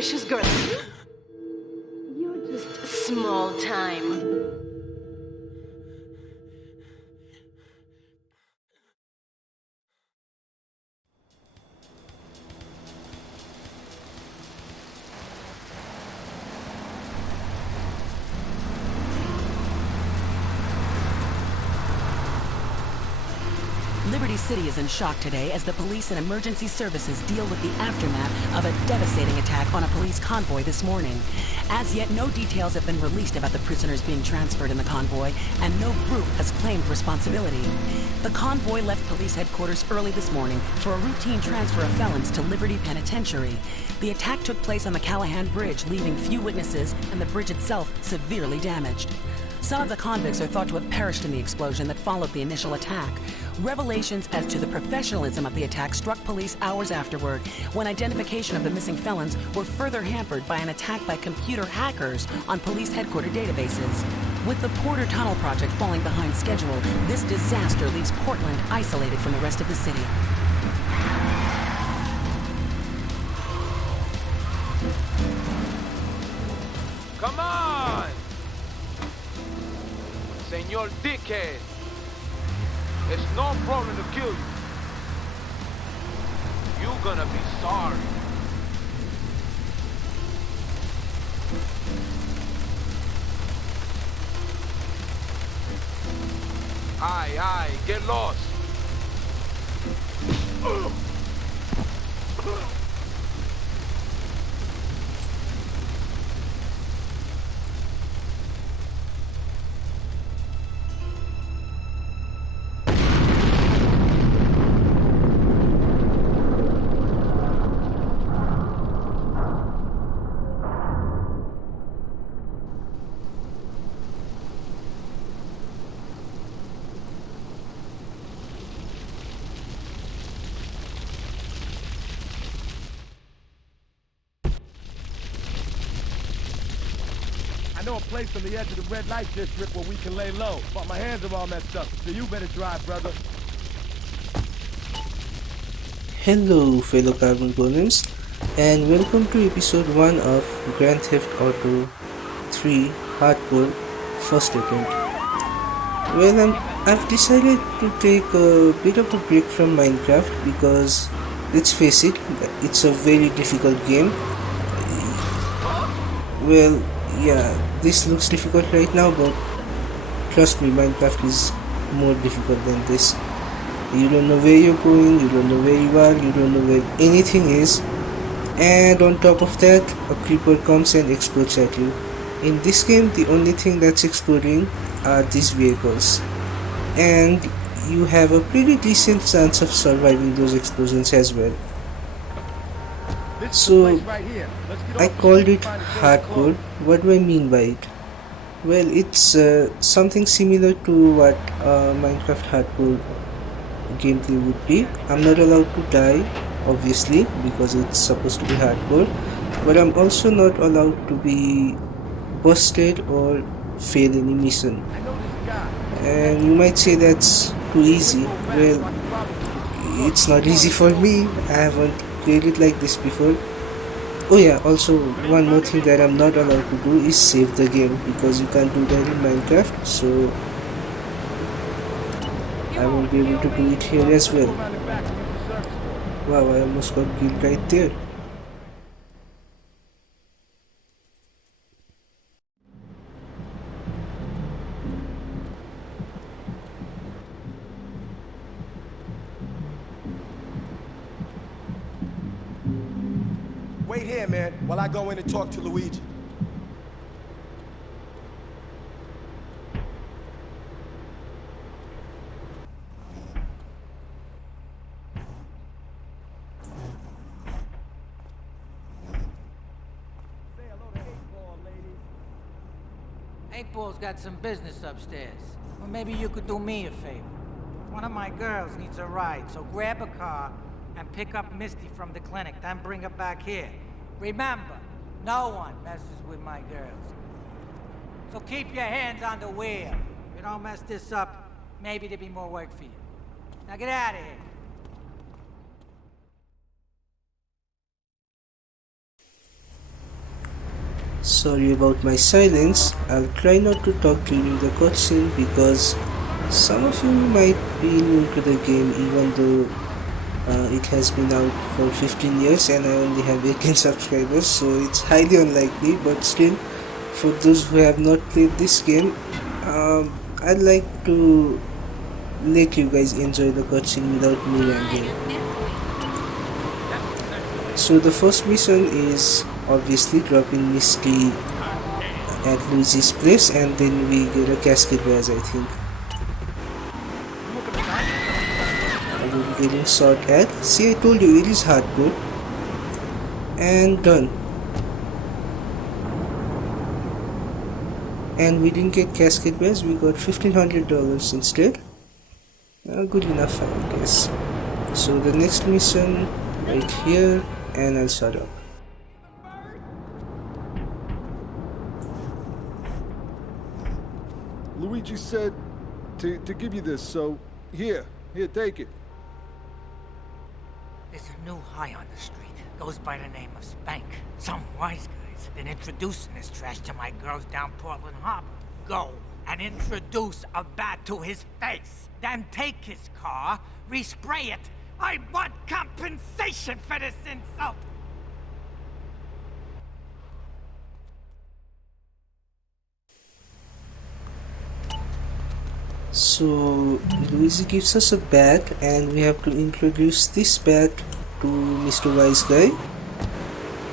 precious girl. You're just small time. Liberty City is in shock today as the police and emergency services deal with the aftermath of a devastating attack on a police convoy this morning. As yet, no details have been released about the prisoners being transferred in the convoy, and no group has claimed responsibility. The convoy left police headquarters early this morning for a routine transfer of felons to Liberty Penitentiary. The attack took place on the Callahan Bridge, leaving few witnesses and the bridge itself severely damaged. Some of the convicts are thought to have perished in the explosion that followed the initial attack. Revelations as to the professionalism of the attack struck police hours afterward, when identification of the missing felons were further hampered by an attack by computer hackers on police headquarter databases. With the Porter Tunnel project falling behind schedule, this disaster leaves Portland isolated from the rest of the city. Come on! Señor Dickhead! It's no problem to kill you. You're gonna be sorry. Aye, get lost. I know a place on the edge of the red light district where we can lay low, but my hands are all messed up, so you better drive, brother. Hello fellow Carbon Golems, and welcome to episode 1 of Grand Theft Auto 3 Hardcore First Attempt. Well, I've decided to take a bit of a break from Minecraft because, let's face it, it's a very difficult game. Well, yeah, this looks difficult right now, but trust me, Minecraft is more difficult than this. You don't know where you're going, you don't know where you are, you don't know where anything is, and on top of that, a creeper comes and explodes at you. In this game, the only thing that's exploding are these vehicles, and you have a pretty decent chance of surviving those explosions as well. So, I called it hardcore. What do I mean by it? Well, it's something similar to what Minecraft hardcore gameplay would be. I'm not allowed to die, obviously, because it's supposed to be hardcore, but I'm also not allowed to be busted or fail any mission. And you might say that's too easy. Well, it's not easy for me. I haven't played it like this before. Oh yeah, also one more thing that I'm not allowed to do is save the game, because you can't do that in Minecraft, so I won't be able to do it here as well. Wow, I almost got killed right there. Wait here, man, while I go in and talk to Luigi. Say hello to 8-Ball, ladies. 8-Ball's got some business upstairs. Well, maybe you could do me a favor. One of my girls needs a ride, so grab a car and pick up Misty from the clinic, then bring her back here. Remember, no one messes with my girls. So keep your hands on the wheel. If you don't mess this up, maybe there'll be more work for you. Now get out of here. Sorry about my silence. I'll try not to talk during the cutscene because some of you might be new to the game even though it has been out for 15 years and I only have 18 subscribers, so it's highly unlikely, but still, for those who have not played this game, I'd like to let you guys enjoy the cutscene without me rambling. So the first mission is obviously dropping Misty at Luigi's place, and then we get a cascade badge, I think. I will be getting shot at. See, I told you it is hardcore. And done. And we didn't get cascade badge, we got $1,500 instead. Good enough, I guess. So the next mission right here, and I'll shut up. Luigi said to give you this, so here, take it. There's a new high on the street. Goes by the name of Spank. Some wise guys been introducing this trash to my girls down Portland Harbor. Go and introduce a bat to his face. Then take his car, respray it. I want compensation for this insult. So Luigi gives us a bat and we have to introduce this bat to Mr. Wise Guy.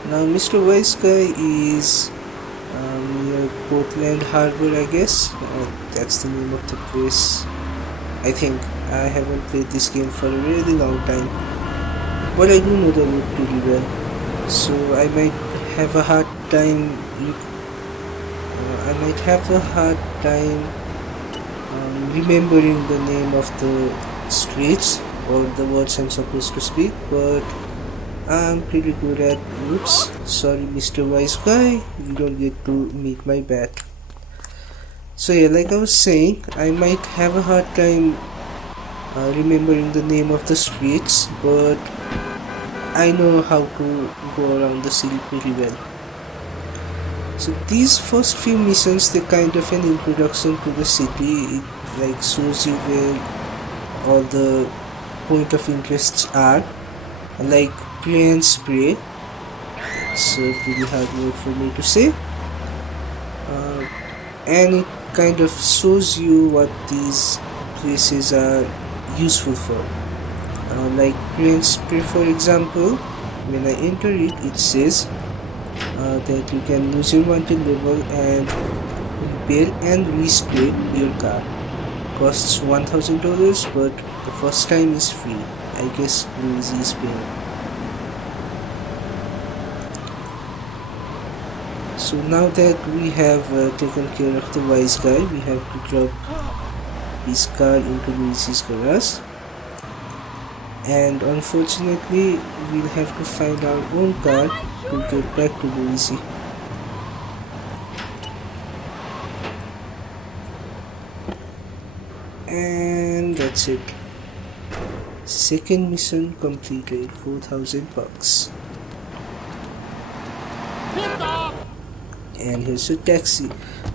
Now Mr. Wise Guy is near Portland Harbor, I guess. That's the name of the place. I think. I haven't played this game for a really long time, but I do know the route pretty well. So I might have a hard time remembering the name of the streets or the words I'm supposed to speak, but I'm pretty good at oops, sorry Mr. Wise Guy, you don't get to meet my bat. So yeah, like I was saying, I might have a hard time remembering the name of the streets, but I know how to go around the city pretty well. So these first few missions, they're kind of an introduction to the city. It like shows you where all the point of interests are, like pray and spray. It's a pretty hard word for me to say, and it kind of shows you what these places are useful for. Like pray and spray, for example, when I enter it, it says that you can lose your wanted level and repair and respray your car. Costs $1,000, but the first time is free. I guess Luigi is paying. So now that we have taken care of the wise guy, we have to drop his car into Luigi's garage. And unfortunately, we'll have to find our own car to get back to Luigi. And that's it. Second mission completed, 4,000 bucks. And here's a taxi.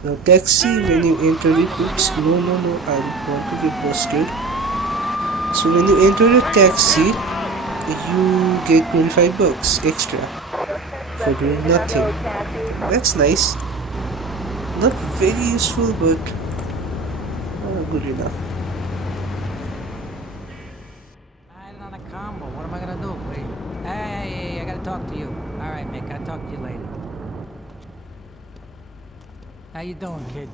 Now taxi, when you enter it, oops, no, I don't want to get busted. So when you enter a taxi, you get 25 bucks extra for doing nothing. That's nice. Not very useful, but good enough. I'm on a combo. What am I gonna do? Wait. Hey, I gotta talk to you. All right, Mick. I'll talk to you later. How you doing, kid?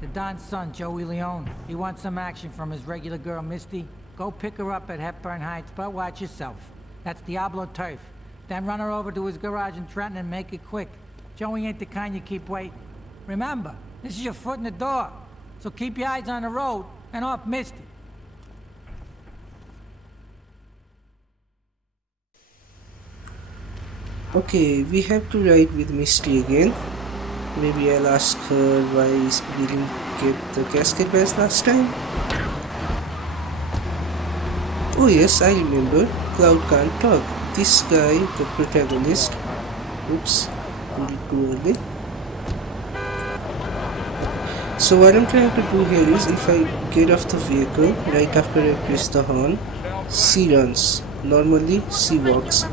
The Don's son, Joey Leone. He wants some action from his regular girl, Misty. Go pick her up at Hepburn Heights, but watch yourself. That's Diablo turf. Then run her over to his garage in Trenton and make it quick. Joey ain't the kind you keep waiting. Remember, this is your foot in the door. So keep your eyes on the road and off Misty. Okay, we have to ride with Misty again. Maybe I'll ask her why we didn't get the casket badge last time. Oh yes, I remember. Cloud can't talk. This guy, the protagonist, oops, put it too early. So what I'm trying to do here is, if I get off the vehicle right after I press the horn, C runs. Normally C walks.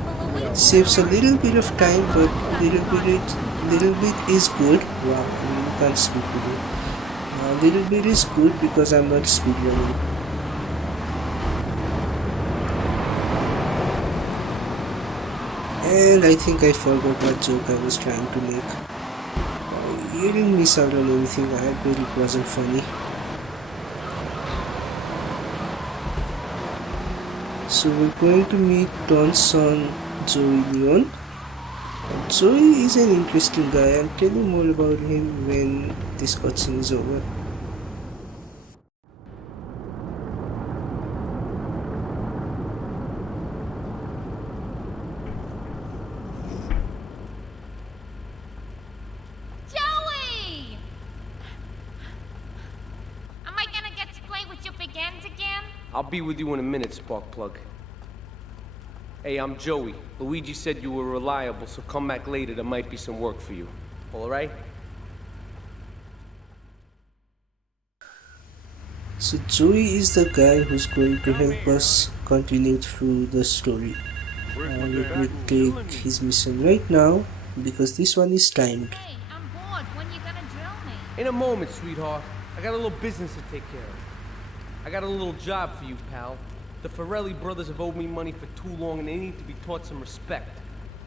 Saves a little bit of time, but little bit is good. Wow, I really can't speak today. Little bit is good because I'm not speedrunning. And I think I forgot what joke I was trying to make. You didn't miss out on anything, I bet it wasn't funny. So we're going to meet Don's son, Joey Leon. Joey is an interesting guy. I'll tell you more about him when this cutscene is over. Joey! Am I gonna get to play with your big ends again? I'll be with you in a minute, Sparkplug. Hey, I'm Joey. Luigi said you were reliable, so come back later. There might be some work for you. All right? So Joey is the guy who's going to help us continue through the story. Let me take his mission right now, because this one is timed. Hey, I'm bored. When you gonna drill me? In a moment, sweetheart. I got a little business to take care of. I got a little job for you, pal. The Ferrelli brothers have owed me money for too long, and they need to be taught some respect.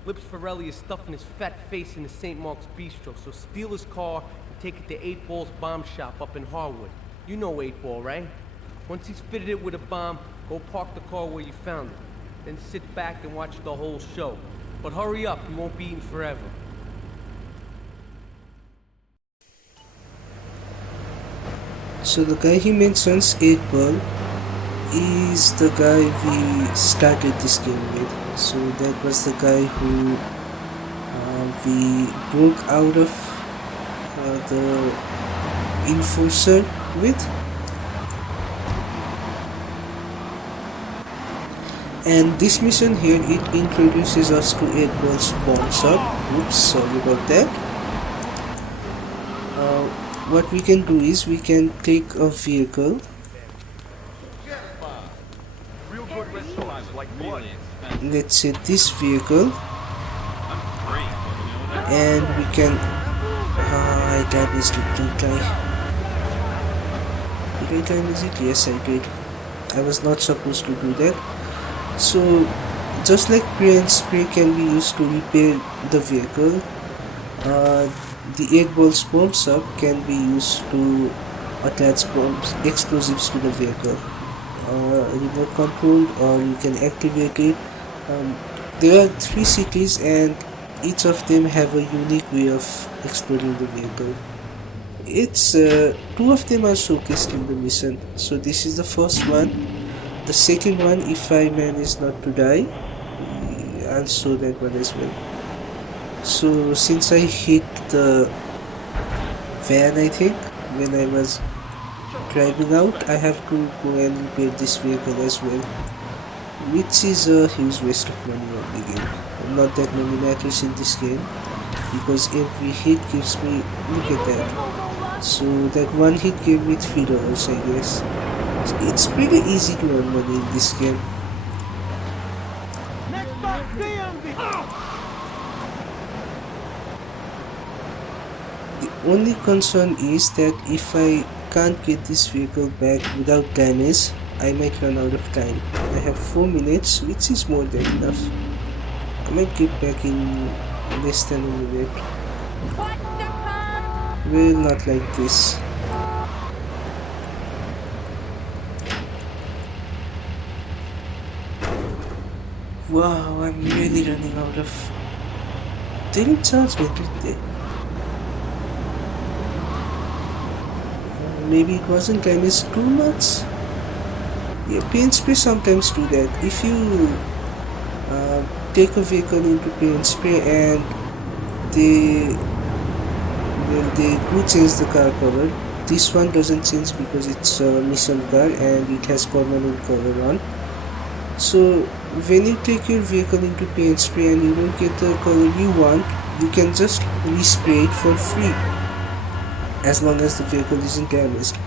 Lips Ferrelli is stuffing his fat face in the St. Mark's Bistro, so steal his car and take it to 8 Ball's bomb shop up in Harwood. You know 8 Ball, right? Once he's fitted it with a bomb, go park the car where you found it. Then sit back and watch the whole show. But hurry up, you won't be eating forever. So the guy he mentions, 8 Ball, is the guy we started this game with. So that was the guy who we broke out of the enforcer with. And this mission here, it introduces us to 8 Ball's pawn shop. Oops, sorry about that. What we can do is, we can take a vehicle. Let's say this vehicle, and we can I damaged it, didn't I? Did I damage it? Yes, I did. I was not supposed to do that. So just like paint spray can be used to repair the vehicle, the 8 Ball's bomb shop can be used to attach bombs, explosives to the vehicle. Remote controlled, or you can activate it. There are 3 cities, and each of them have a unique way of exploding the vehicle. It's 2 of them are showcased in the mission. So this is the first one. The second one, if I manage not to die, I'll show that one as well. So since I hit the van, I think, when I was driving out, I have to go and repair this vehicle as well, which is a huge waste of money on the game. Not that many matters in this game, because every hit gives me, look at that. So that one hit gave me $3, I guess. So it's pretty easy to earn money in this game. The only concern is that if I can't get this vehicle back without damage, I might run out of time. I have 4 minutes, which is more than enough. I might get back in less than a minute. Well, not like this. Wow, I'm really running out of... They didn't charge me, did they? Maybe it wasn't damaged too much? Yeah, paint spray sometimes do that. If you take a vehicle into paint spray and they do change the car cover, this one doesn't change because it's a mission car and it has permanent cover on. So when you take your vehicle into paint spray and you don't get the color you want, you can just respray it for free. as long as the vehicle isn't damaged.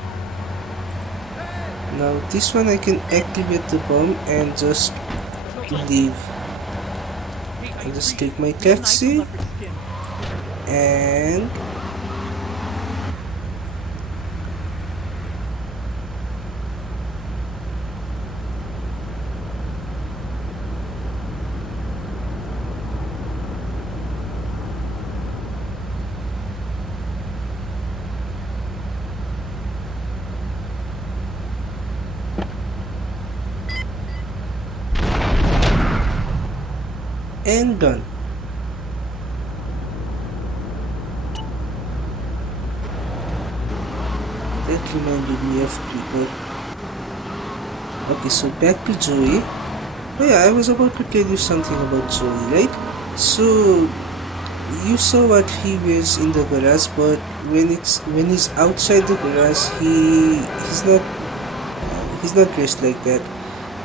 Now this one I can activate the bomb and just leave. I'll just take my taxi and done. That reminded me of Creeper. Okay, so back to Joey. Oh yeah, I was about to tell you something about Joey, right? So you saw what he wears in the garage, but when he's outside the garage, he's not dressed like that.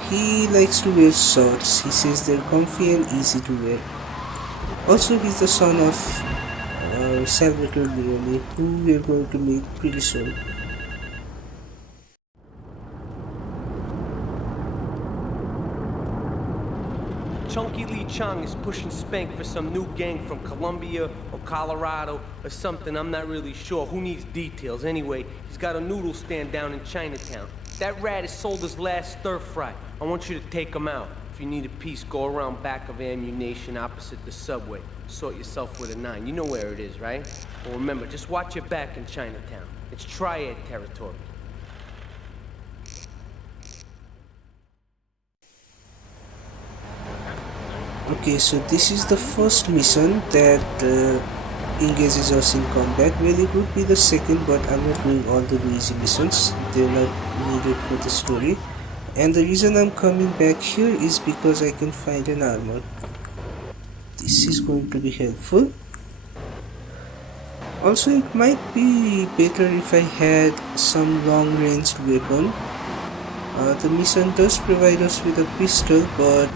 He likes to wear shorts. He says they're comfy and easy to wear. Also, he's the son of Salvatore Leone, who we're going to meet pretty soon. Chunky Lee Chong is pushing Spank for some new gang from Colombia or Colorado or something, I'm not really sure. Who needs details? Anyway, he's got a noodle stand down in Chinatown. That rat has sold his last stir-fry. I want you to take him out. If you need a piece, go around back of Ammunition opposite the subway. Sort yourself with a 9. You know where it is, right? Well, remember, just watch your back in Chinatown. It's triad territory. Okay, so this is the first mission that engages us in combat. Well, it would be the second, but I'm not doing all the easy missions. They're not needed for the story. And the reason I'm coming back here is because I can find an armor. This is going to be helpful. Also, it might be better if I had some long-ranged weapon. The mission does provide us with a pistol, but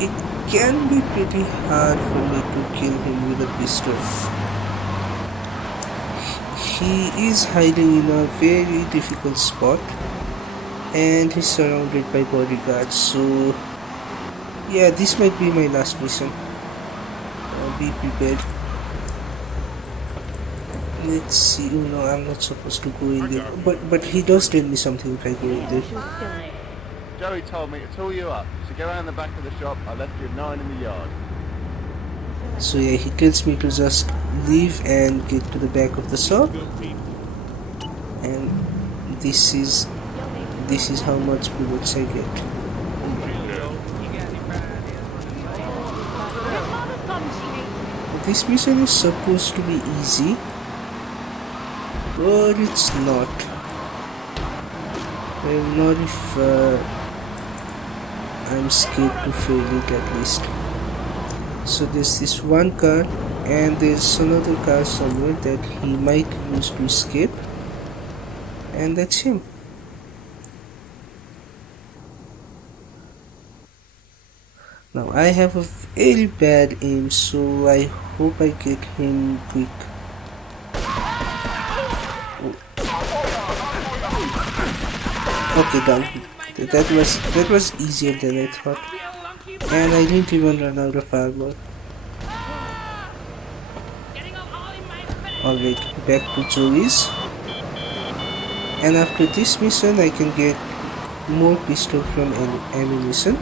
it can be pretty hard for me to kill him with a pistol. He is hiding in a very difficult spot and he's surrounded by bodyguards, so yeah, this might be my last mission. Be prepared. Let's see. Oh no, I'm not supposed to go in there, but he does tell me something if I go in there. Joey told me to tool you up, so go around the back of the shop. I left you a 9 in the yard. So yeah, he tells me to just leave and get to the back of the shop, and this is how much bullets I get. This mission is supposed to be easy, but it's not. Well, not if I'm scared to fail it at least. So there's this one car and there's another car somewhere that he might use to escape, and that's him. Now I have a very bad aim, so I hope I get him quick. Okay, done. That was easier than I thought, and I didn't even run out of armor. Alright, back to Joey's, and after this mission I can get more pistol from ammunition.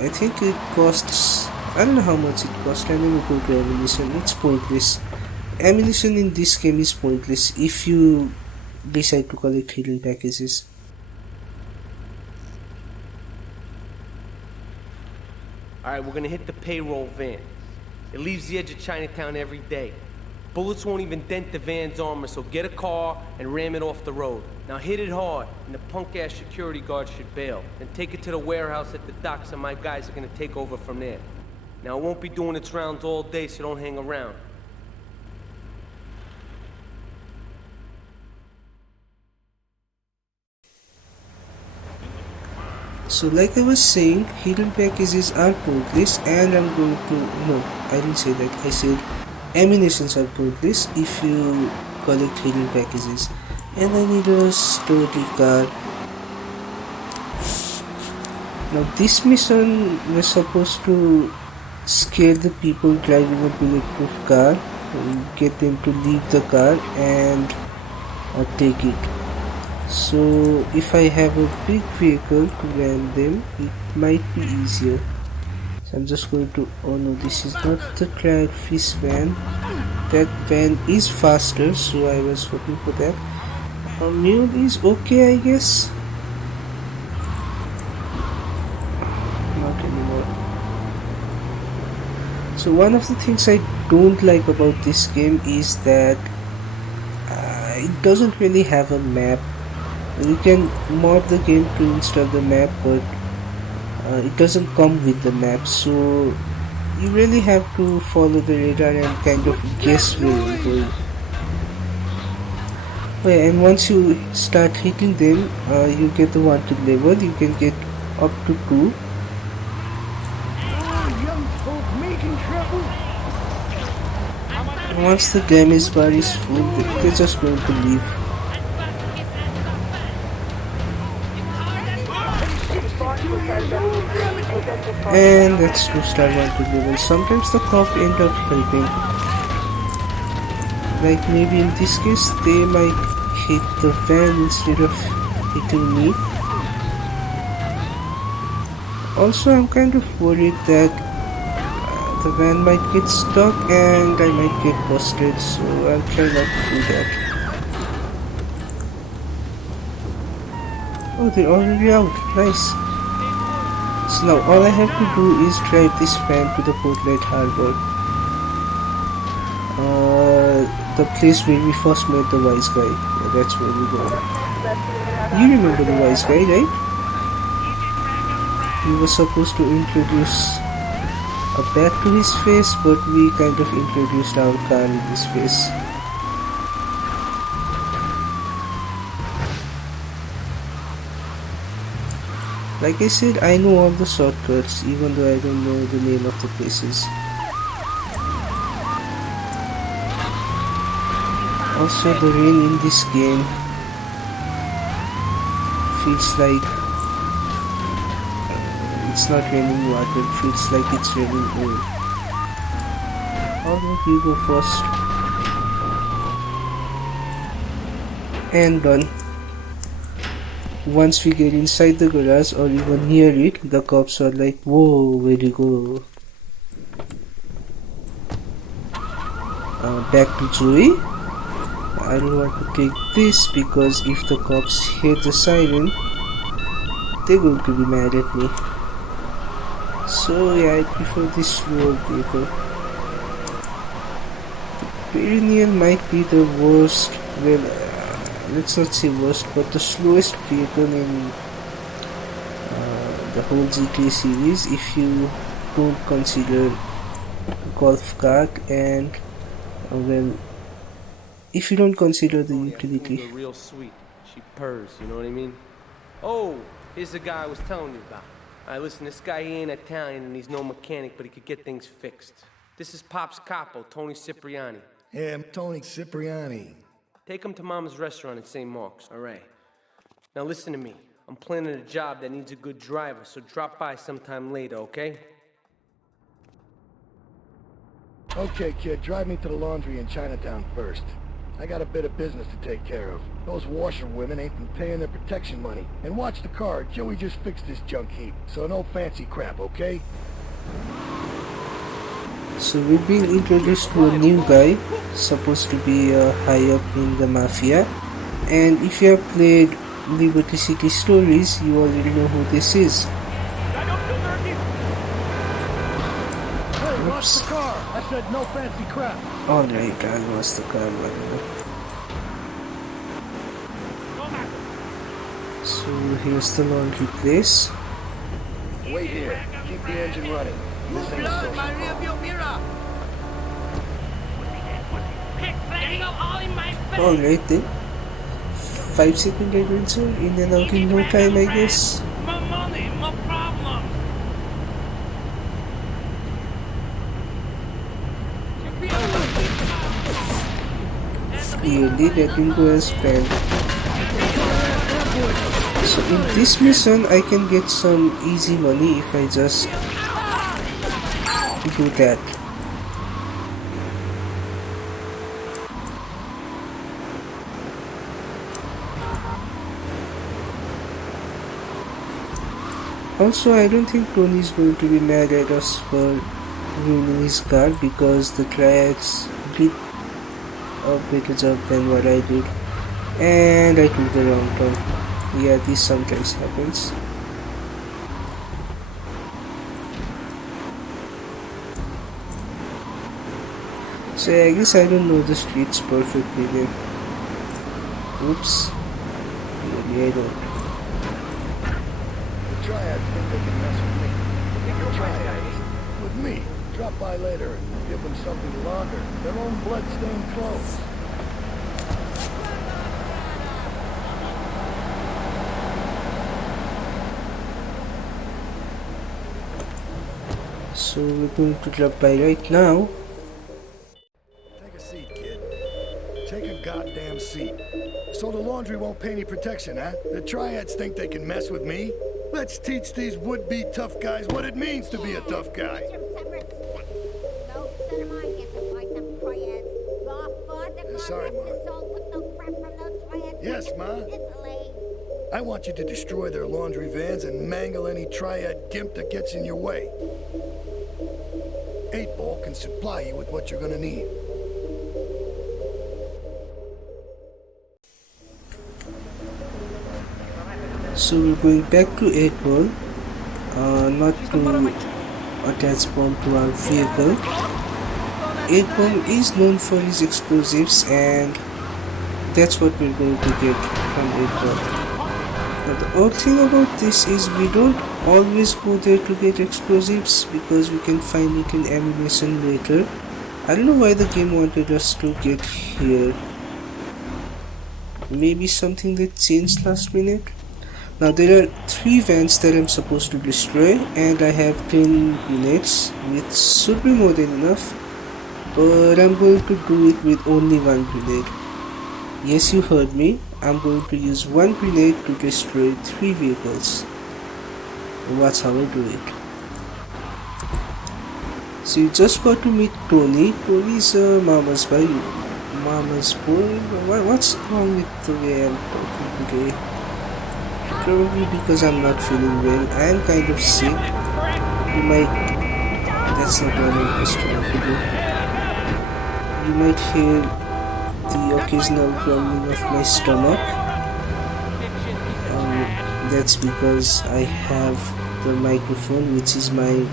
I think it costs, I don't know how much it costs. I never go to ammunition. It's pointless. Ammunition in this game is pointless if you decide to collect hidden packages. Alright, we're gonna hit the payroll van. It leaves the edge of Chinatown every day. Bullets won't even dent the van's armor, so get a car and ram it off the road. Now hit it hard, and the punk-ass security guard should bail. Then take it to the warehouse at the docks, and my guys are gonna take over from there. Now it won't be doing its rounds all day, so don't hang around. So like I was saying, hidden packages are pointless, and I'm going to, no, I didn't say that. I said ammunitions are pointless if you collect healing packages. And I need a sturdy car. Now this mission was supposed to scare the people driving a bulletproof car, and get them to leave the car and take it. So if I have a big vehicle to ram them, it might be easier. So I'm just going to, oh no, this is not the Crayfish van. That van is faster, so I was hoping for that. A mule is okay, I guess. Not anymore. So one of the things I don't like about this game is that it doesn't really have a map. You can mod the game to install the map, but it doesn't come with the map, so you really have to follow the radar and kind of guess where you're going. Oh yeah, and once you start hitting them, you get the wanted level. You can get up to 2. Once the damage bar is full, they're just going to leave. And that's 2-star wanted level. Sometimes the cop end up helping. Like maybe in this case, they might hit the van instead of hitting me. Also, I'm kind of worried that the van might get stuck and I might get busted, so I'll try not to do that. Oh, they're already out. Nice. So now all I have to do is drive this van to the Portland Harbor. The place where we first met the wise guy. Yeah, that's where we go. You remember the wise guy, right? We were supposed to introduce a bat to his face, but we kind of introduced our car in his face. Like I said, I know all the shortcuts, even though I don't know the name of the places. Also, the rain in this game feels like it's not raining water, it feels like it's raining oil. Alright, you go first. And done. Once we get inside the garage or even near it, the cops are like, whoa, where'd you go? Back to Joey. I don't want to take this because if the cops hear the siren, they're going to be mad at me. So yeah, I prefer this slower vehicle. The Perennial might be the worst, well, let's not say worst, but the slowest vehicle in the whole GTA series if you don't consider golf cart and well, if you don't consider the utility. Real sweet. She purrs, you know what I mean? Oh, here's the guy I was telling you about. Alright, listen, this guy he ain't Italian and he's no mechanic, but he could get things fixed. This is Pop's capo, Tony Cipriani. Yeah, I'm Tony Cipriani. Take him to Mama's restaurant in St. Mark's, alright? Now listen to me. I'm planning a job that needs a good driver, so drop by sometime later, okay? Okay, kid, drive me to the laundry in Chinatown first. I got a bit of business to take care of. Those washerwomen ain't been paying their protection money. And watch the car, Joey just fixed this junk heap, so no fancy crap, okay? So we're being introduced to a new guy, supposed to be high up in the mafia. And if you have played Liberty City Stories, you already know who this is. Watch the car! I said no fancy crap! Alright, I lost the car, whatever. So here's the laundry place. Wait here. Keep the engine running. This ain't a social call. Alright then. 5-second adventure, in and out in no time, I guess. clearly that didn't go as planned. So in this mission I can get some easy money if I just do that. Also, I don't think Tony is going to be mad at us for ruining his car because the triads did a better job than what I did. And I took the wrong turn. Yeah, this sometimes happens. So I guess I don't know the streets perfectly then. Oops. Really, I don't. Triads think they can mess with me. Triads? With me. Drop by later and give them something to launder. Their own blood-stained clothes. So we're going to drop by right now. Take a seat, kid. Take a goddamn seat. So the laundry won't pay any protection, huh? The triads think they can mess with me? Let's teach these would-be tough guys what it means to be a tough guy. Sorry, Ma. Yes, Ma. I want you to destroy their laundry vans and mangle any triad gimp that gets in your way. 8-Ball can supply you with what you're gonna need. So we're going back to 8-Ball, not to attach bomb to our vehicle. 8-Ball is known for his explosives and that's what we're going to get from 8-Ball. But the odd thing about this is we don't always go there to get explosives because we can find it in ammunition later. I don't know why the game wanted us to get here. Maybe something that changed last minute? Now there are 3 vans that I'm supposed to destroy and I have 10 grenades which should be more than enough, but I'm going to do it with only 1 grenade. Yes, you heard me, I'm going to use 1 grenade to destroy 3 vehicles. Watch how I do it. So you just got to meet Tony. Tony's mama's boy. Mama's boy? What's wrong with the way I'm talking today? Probably because I'm not feeling well. I'm kind of sick. You might... That's not what I was trying to do. You might hear the occasional grumbling of my stomach. That's because I have the microphone, which is my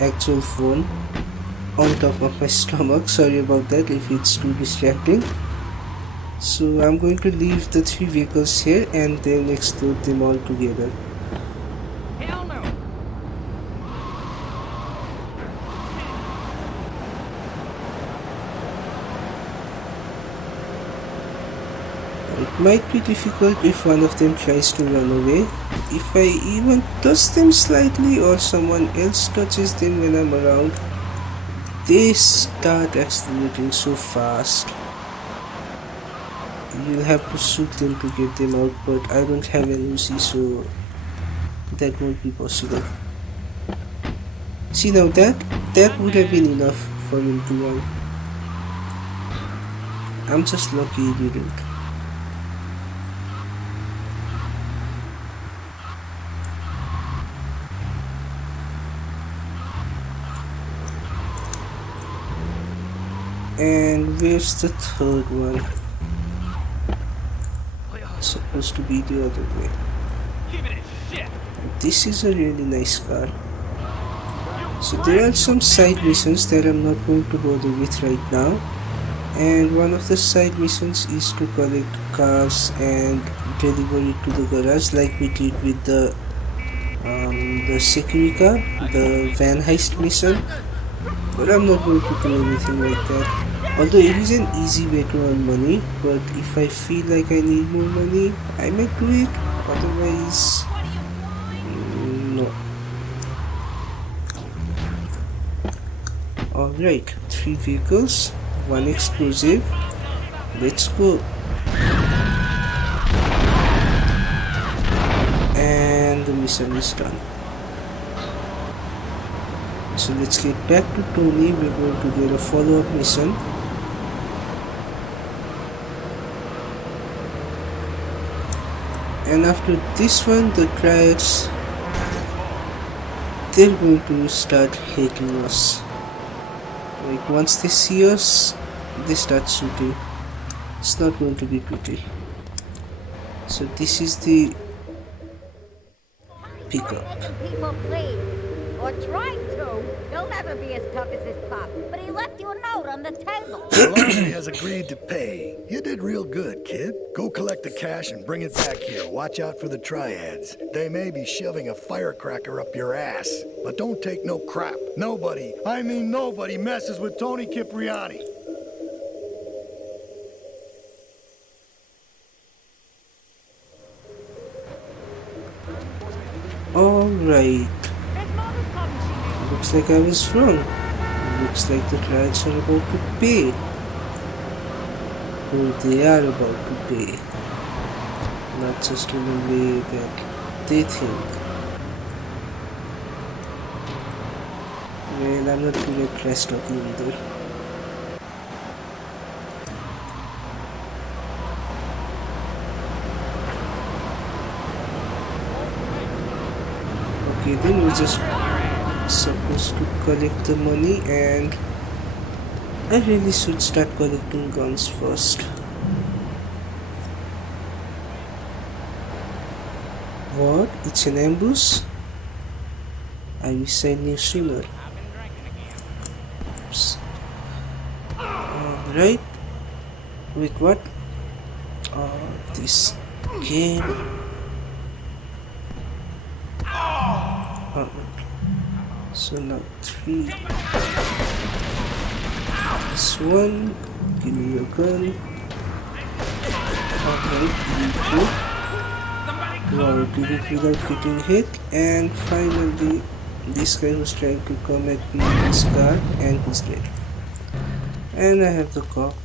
actual phone, on top of my stomach. Sorry about that if it's too distracting. So I'm going to leave the 3 vehicles here and then explode them all together. Hell no. It might be difficult if one of them tries to run away. If I even touch them slightly or someone else touches them when I'm around, they start accelerating so fast. You'll have to shoot them to get them out, but I don't have an Uzi, so that won't be possible. See, now that would have been enough for him to run. I'm just lucky he didn't. And where's the third one? It's supposed to be the other way. This is a really nice car. So there are some side missions that I'm not going to bother with right now. And one of the side missions is to collect cars and deliver it to the garage like we did with the Securica, the van heist mission. But I'm not going to do anything like that. Although it is an easy way to earn money, but if I feel like I need more money, I might do it. Otherwise, no. Alright, 3 vehicles, 1 explosive. Let's go. And the mission is done. So let's get back to Tony. We're going to get a follow-up mission. And after this one, the triads, they're going to start hating us. Like once they see us, they start shooting. It's not going to be pretty. So this is the pickup. People please, or trying to. He'll never be as tough as his pop, but he left you a note on the table. The laundry has agreed to pay. You did real good, kid. Go collect the cash and bring it back here. Watch out for the triads. They may be shoving a firecracker up your ass. But don't take no crap. Nobody, I mean nobody, messes with Tony Cipriani. Alright. Looks like I was wrong. Looks like the triads are about to pay. Oh, they are about to pay. Not just in a way that they think. Well, I'm not good at trash talking either. Okay, then we're just supposed to collect the money, and I really should start collecting guns first. What? It's an ambush? I wish I knew sooner. Oops. Alright. Wait, what? This game. So now 3. This one. Give me your gun. Alright, you go. Wow, did it without getting hit. And finally, this guy was trying to come at me in his car, and he's dead. And I have the cop.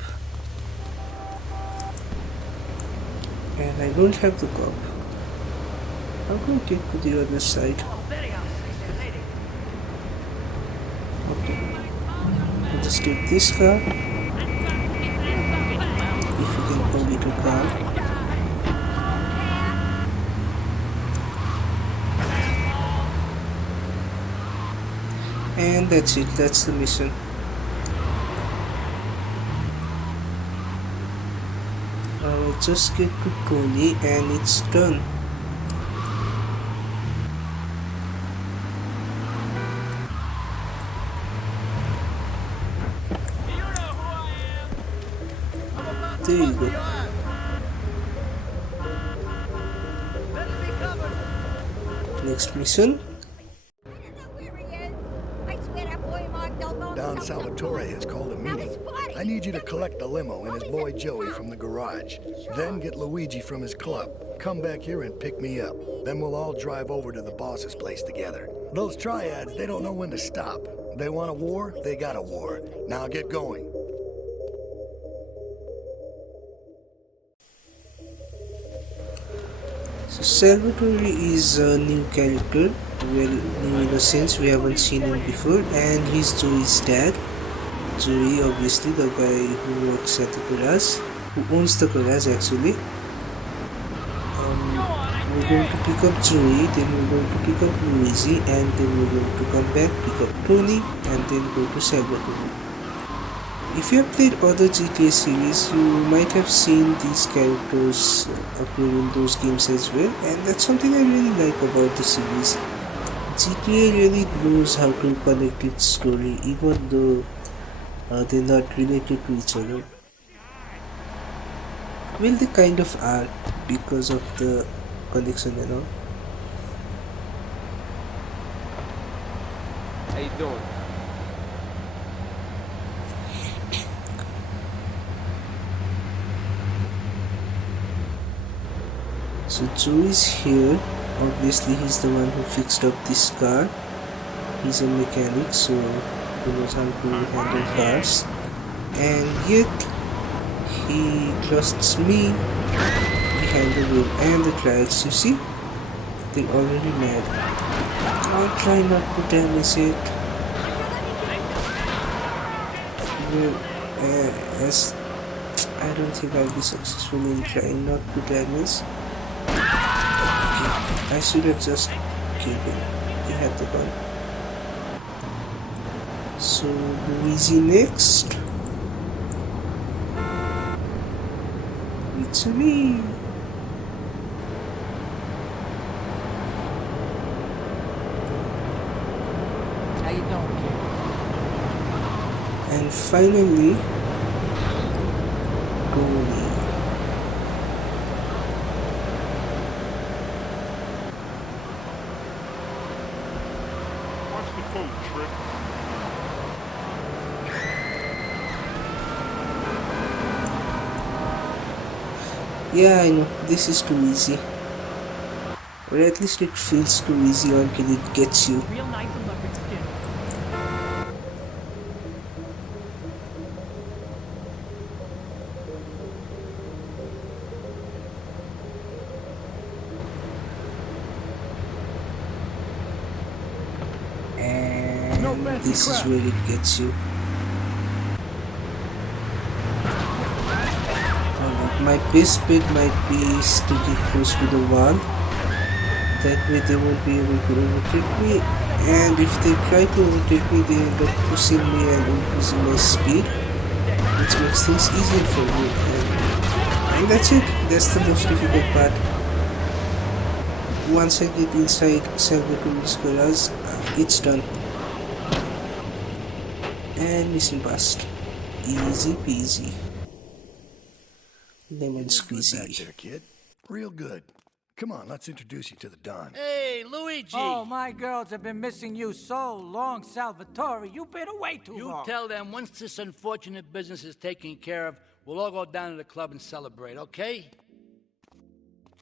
And I don't have the cop. How do I get to the other side? Okay. I'll just take this car. If you can call it a car. And that's it, that's the mission. Now I just get to Tony and it's done. There you go. Next mission. Don Salvatore has called a meeting. I need you to collect the limo and his boy Joey from the garage. Then get Luigi from his club. Come back here and pick me up. Then we'll all drive over to the boss's place together. Those triads, they don't know when to stop. They want a war, they got a war. Now get going. So Salvatore is a new character. Well, new in a sense, we haven't seen him before, and he's Joey's dad. Joey, obviously, the guy who works at the garage, who owns the garage actually. We're going to pick up Joey, then we're going to pick up Luigi, and then we're going to come back, pick up Tony, and then go to Salvatore. If you have played other GTA series, you might have seen these characters appear in those games as well, and that's something I really like about the series. GTA really knows how to connect its story, even though they're not related to each other. Well, they kind of are because of the connection and all. How you doing? So Joey's here. Obviously he's the one who fixed up this car. He's a mechanic, so he knows how to handle cars. And yet he trusts me behind the wheel and the clients, you see? They're already mad. I'll try not to damage it. Well, as I don't think I'll be successful in trying not to damage. Okay, I should have just killed him. He had the gun. So Luigi next. It's me. How you doing, kid? And finally, Tony. Watch the boat, Trip. Yeah, I know, this is too easy. Or at least it feels too easy until it gets you. Real nice and leopard skin. And this is where it gets you. Alright, my best bet might be sticking close to the wall. That way they won't be able to overtake me. And if they try to overtake me, they end up pushing me and increasing my speed, which makes things easier for me. And that's it. That's the most difficult part. Once I get inside Salvatore's garage, it's done. And mission passed. Easy peasy. Lemon squeezy. Back there, kid. Real good. Come on, let's introduce you to the Don. Hey, Luigi! Oh, my girls have been missing you so long, Salvatore. You've been away too long. You tell them once this unfortunate business is taken care of, we'll all go down to the club and celebrate, okay?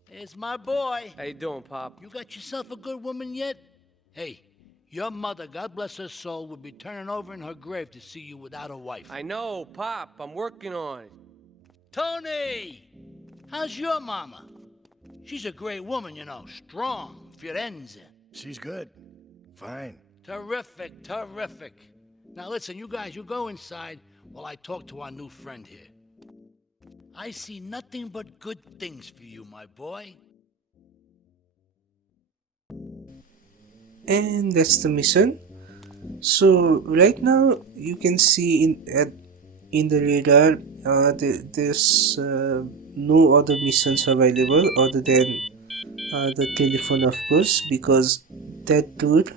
Here's my boy. How you doing, Pop? You got yourself a good woman yet? Hey, your mother, God bless her soul, would be turning over in her grave to see you without a wife. I know, Pop. I'm working on it. Tony! How's your mama? She's a great woman, you know. Strong. Firenze. She's good. Fine. Terrific, terrific. Now listen, you guys, you go inside while I talk to our new friend here. I see nothing but good things for you, my boy. And that's the mission. So right now you can see in the radar there's no other missions available other than the telephone, of course, because that dude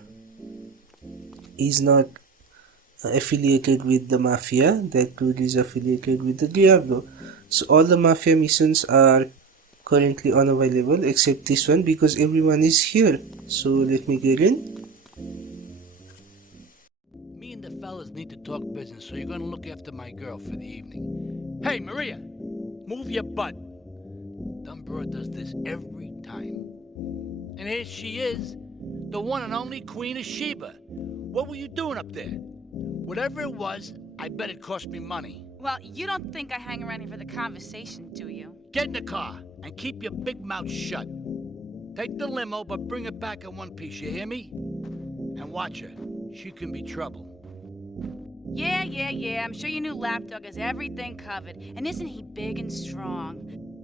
is not affiliated with the mafia. That dude is affiliated with the Diablo. So all the mafia missions are currently unavailable except this one because everyone is here. So let me get in. Me and the fellas need to talk business, so you're gonna look after my girl for the evening. Hey, Maria, move your butt. Dumb broad does this every time. And here she is, the one and only Queen of Sheba. What were you doing up there? Whatever it was, I bet it cost me money. Well, you don't think I hang around here for the conversation, do you? Get in the car and keep your big mouth shut. Take the limo, but bring it back in one piece, you hear me? And watch her. She can be trouble. Yeah. I'm sure your new lapdog has everything covered. And isn't he big and strong?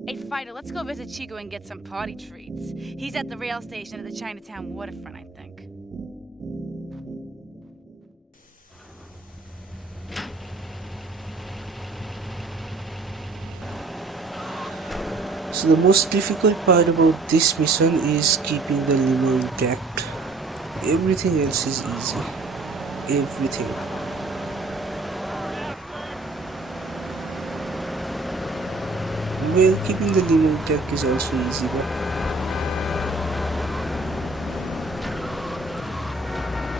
Hey, Fighter, let's go visit Chico and get some party treats. He's at the rail station at the Chinatown waterfront, I think. So the most difficult part about this mission is keeping the limo intact. Everything else is easy. Everything. Well, keeping the limo intact is also easy, but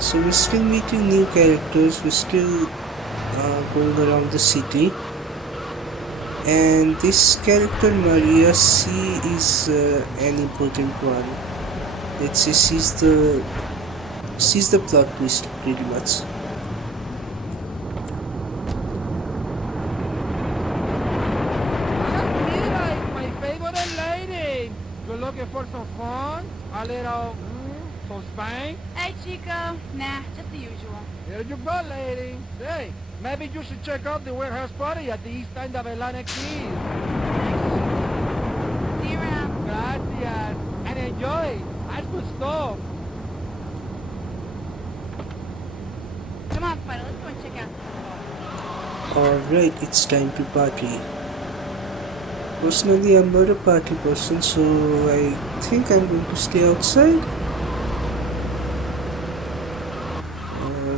so we're still meeting new characters, we're still going around the city, and this character Maria, she is an important one. Let's say she's the plot twist pretty much. looking for some fun? A little, some spank? Hey, Chico. Nah, just the usual. Here you go, lady. Hey, maybe you should check out the warehouse party at the east end of Atlantic Keys. See you around. Gracias. And enjoy. That's good stuff. Come on, Fido. Let's go and check out the Alright, it's time to party. Personally, I'm not a party person, so I think I'm going to stay outside.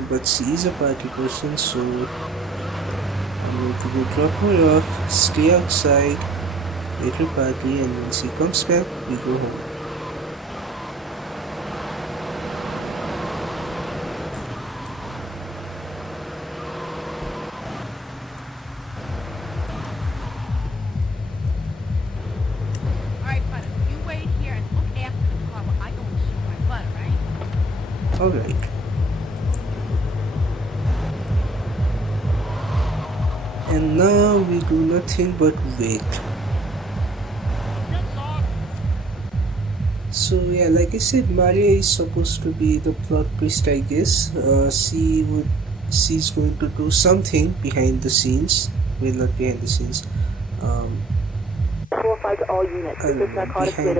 But she is a party person, so I'm going to go drop her off, stay outside, let her party, and when she comes back, we go home. Alright, Fido. You wait here and look after the car while I go and shoot my butt, right? Alright. And now we do nothing but wait. So yeah, like I said, Maria is supposed to be the plot twist, I guess. She's going to do something behind the scenes. Well, not behind the scenes. Behind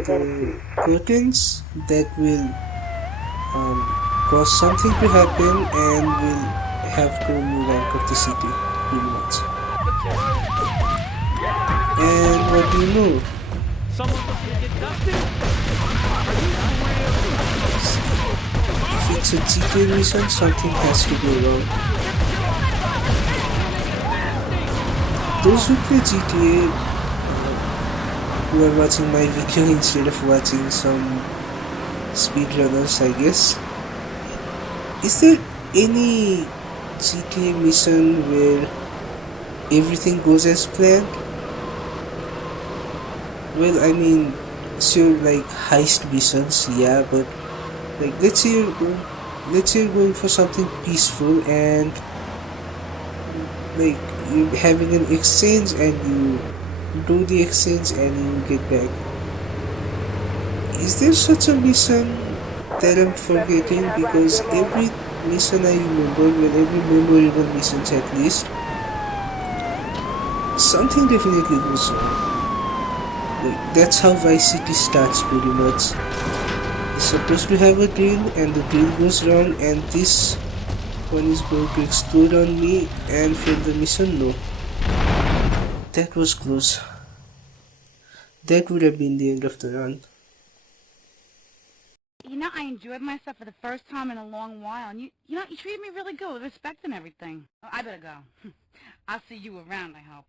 the curtains that will cause something to happen and will have to move out of the city, pretty much. And what do you know? If it's a GTA mission, something has to go wrong. Those who play GTA who are watching my video instead of watching some speedrunners, I guess. Is there any GTA mission where everything goes as planned? Well, I mean, sure, like heist missions, yeah, but like let's say you're going for something peaceful and like you're having an exchange and you do the exchange and you get back. Is there such a mission that I'm forgetting? Because every mission I remember, well, every memorable missions at least, something definitely goes wrong. Like, that's how Vice City starts pretty much. You're supposed to have a drill and the drill goes wrong and this one is going to explode on me and fail the mission. No. That was close. That would have been the end of the run. You know, I enjoyed myself for the first time in a long while, and you treated me really good with respect and everything. Oh, I better go. I'll see you around, I hope.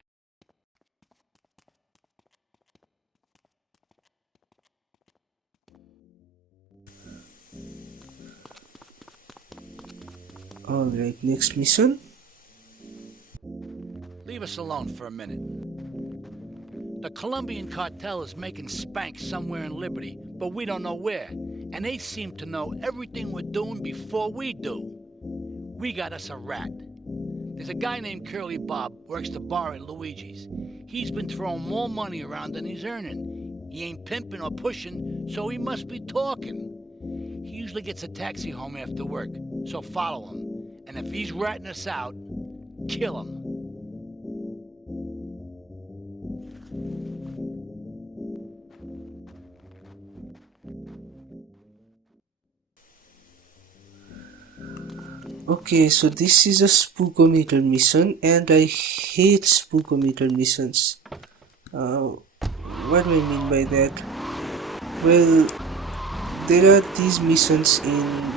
Alright, next mission. Leave us alone for a minute. The Colombian cartel is making spank somewhere in Liberty, but we don't know where. And they seem to know everything we're doing before we do. We got us a rat. There's a guy named Curly Bob, works the bar at Luigi's. He's been throwing more money around than he's earning. He ain't pimping or pushing, so he must be talking. He usually gets a taxi home after work, so follow him. And if he's ratting us out, kill him. Okay, so this is a spookometer mission and I hate spookometer missions. What do I mean by that? Well, there are these missions in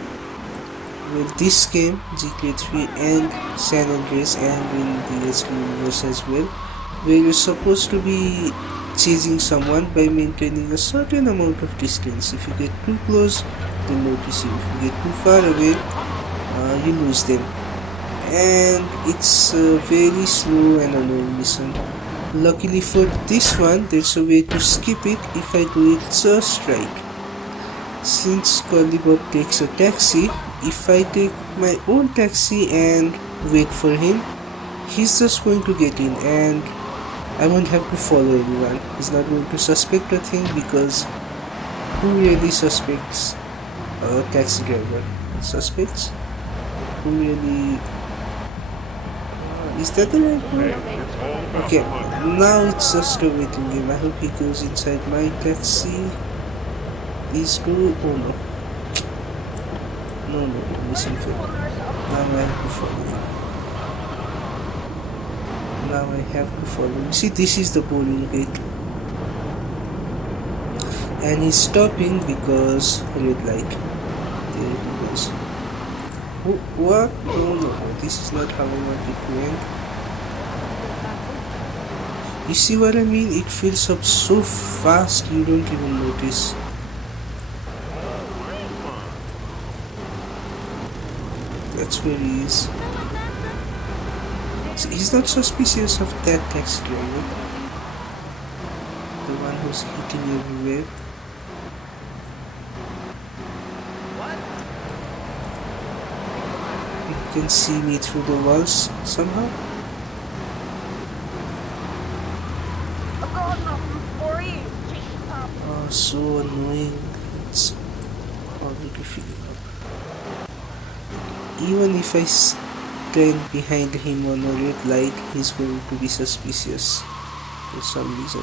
this game, GTA 3 and San Andreas and in the SP universe as well, where you're supposed to be chasing someone by maintaining a certain amount of distance. If you get too close, they notice you. If you get too far away, you lose them. And it's a very slow and annoying mission. Luckily for this one, there's a way to skip it if I do it just right. Since Curly Bob takes a taxi, if I take my own taxi and wait for him, he's just going to get in and I won't have to follow anyone. He's not going to suspect a thing because Who really suspects a taxi driver? Suspects? Who really... is that the right word? Okay, now it's just a waiting game. I hope he goes inside my taxi. Please go. Oh no. No, listen for me. Now I have to follow him. Now I have to follow him. See, this is the boarding gate. And he's stopping because red light. There he goes. What? No, this is not how I want it to end. You see what I mean? It fills up so fast you don't even notice. That's where he is. So he's not suspicious of that taxi driver. The one who's hitting everywhere. He can see me through the walls somehow. Oh, so annoying. It's already filling up. Even if I stand behind him on a red light, he's going to be suspicious for some reason.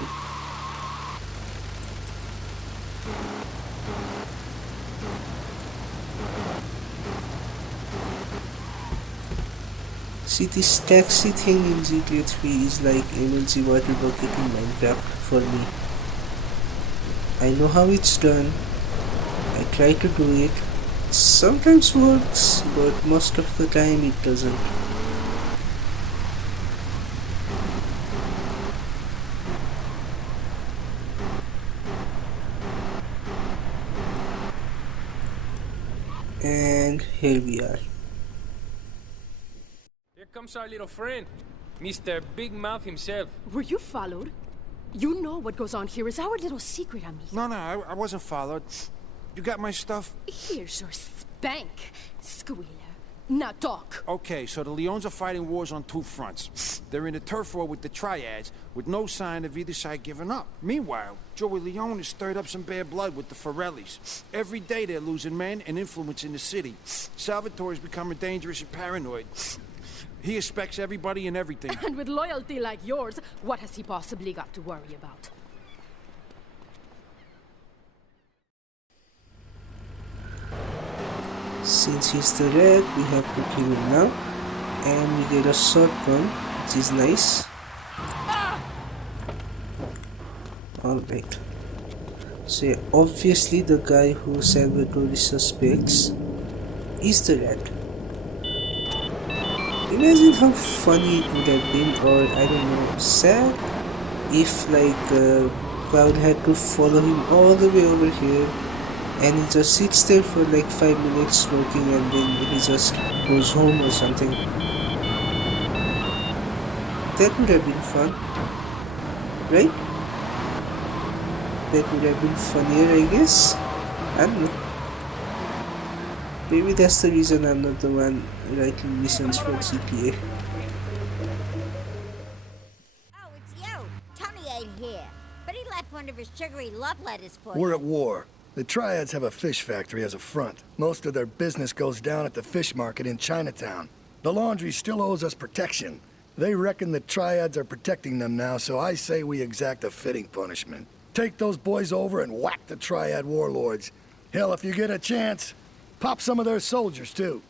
See, this taxi thing in GTA 3 is like MLG water bucket in Minecraft for me. I know how it's done. I try to do it. Sometimes works, but most of the time it doesn't. And here we are. Here comes our little friend, Mr. Big Mouth himself. Were you followed? You know what goes on here is our little secret, amigo. No, I wasn't followed. You got my stuff? Here's your spank, squealer. Now talk. Okay, so the Leons are fighting wars on two fronts. They're in a turf war with the Triads, with no sign of either side giving up. Meanwhile, Joey Leone has stirred up some bad blood with the Forellis. Every day they're losing men and influence in the city. Salvatore's becoming dangerous and paranoid. He expects everybody and everything. And with loyalty like yours, what has he possibly got to worry about? Since he's the red, we have to kill him now. And we get a shotgun, which is nice. Alright. So yeah, obviously the guy who Salvatore suspects is the red. Imagine how funny it would have been, or I don't know, sad, if like Cloud had to follow him all the way over here and he just sits there for like 5 minutes smoking and then he just goes home or something. That would have been fun, right? That would have been funnier, I guess. I don't know. Maybe that's the reason I'm not the one writing missions for GTA. Oh, it's you. Tony ain't here, but he left one of his sugary love letters for you. We're at war. The Triads have a fish factory as a front. Most of their business goes down at the fish market in Chinatown. The laundry still owes us protection. They reckon the Triads are protecting them now, so I say we exact a fitting punishment. Take those boys over and whack the Triad warlords. Hell, if you get a chance, pop some of their soldiers, too.